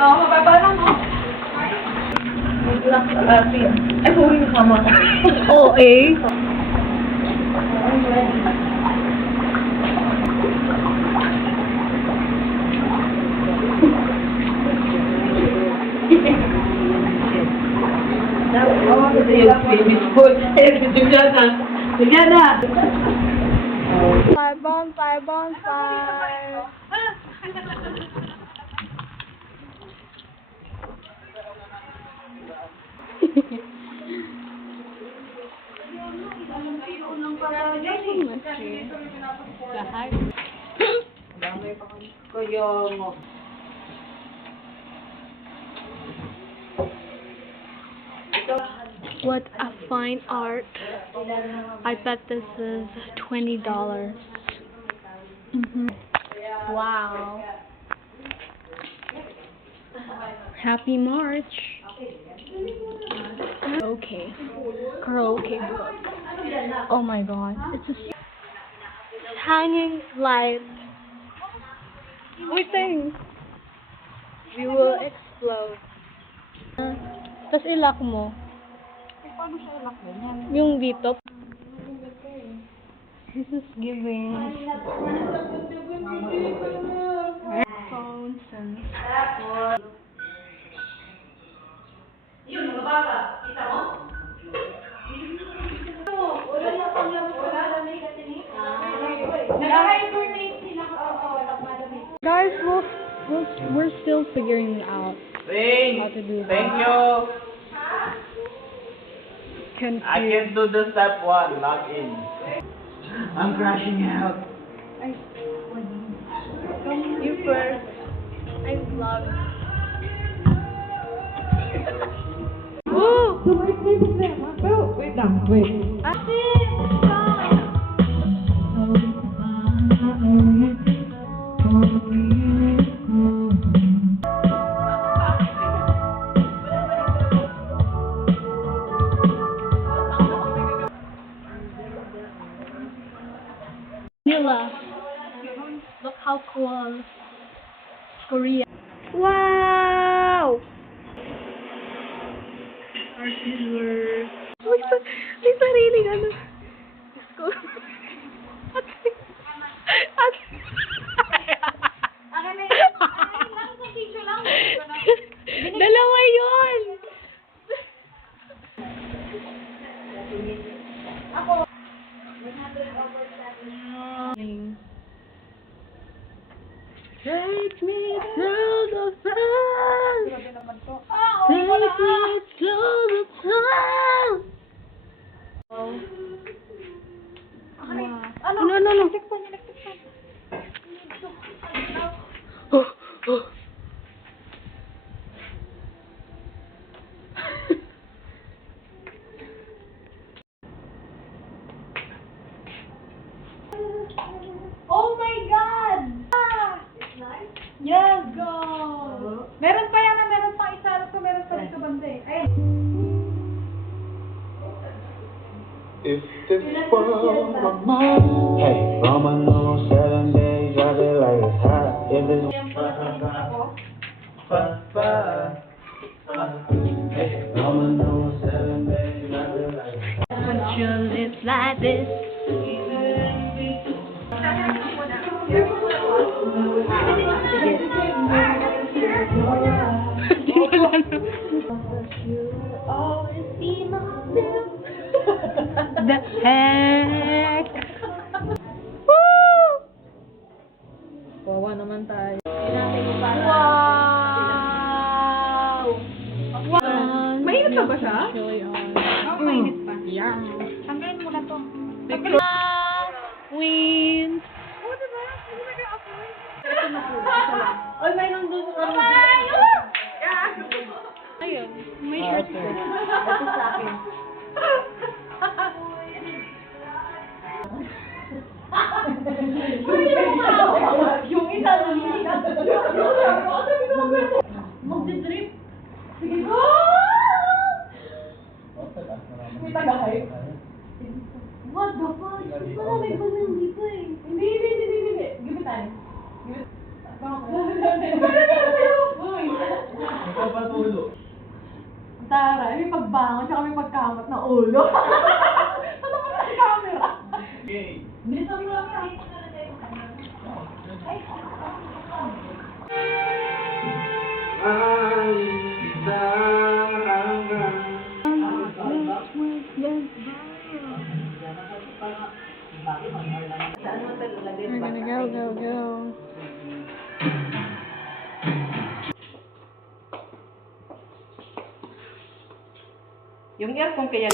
Oo, mababa lang, no? Mag-lock sa lapin. Ay, sorry, kasama ka. Oo, eh. Bonfire. What a fine art. I bet this is $20. Wow. Happy March. Okay. Karaoke book. Oh my god. It's a hanging light. Waiting. We will explode. Tapos ilock mo. Paano siya ilak ganyan? Yung dito. This is giving phones and Yun, mga bata. Kita mo? Wala na pang lang. Wala na may katinig. Naka-hibernate sila. guys, we're still figuring it out. How to do that. Thank you. I can do the step 1, log in. I'm crashing out. You first. I vlog. Woo! Wait lang, wait. Manila. Look how cool. Korea. Wow! Our scissors. May sariling ano. Gusto. Dalawa yun! Take me through the fun. Take me through the time. No. Oh. Oh my God! Yes, go! Meron pa yan, meron pa isa. Meron pa dito banda eh. Ayun. If this was my mind, hey, Roman numeral 7 days, drop it like it's hot. If it's hey, Roman numeral 7 days, drop it like it's hot. Put your lips like this. The heck? Woo! Wawa naman tayo. Wow! Mainit pa ba siya? Chili on. Oo, mainit pa. Yeah. Tanggalin mo na to. Queen. Oo, diba? Hindi na kayo ako. Ito na po. Isa lang. Oy, mayroon doon sa kami. Ayun. May shirt ko. Ito sa akin. Yung isa lumilikat. Magdidrip. Sige, go! May tagahay. What the fuck? Marami pa nun dito eh. Hindi. Give it time. Give it. Tara, may pagbangon, tsaka may pagkamot na ulo. Ano ba sa camera? Bilisan mo lang yan. We're gonna go. Yung earphone kaya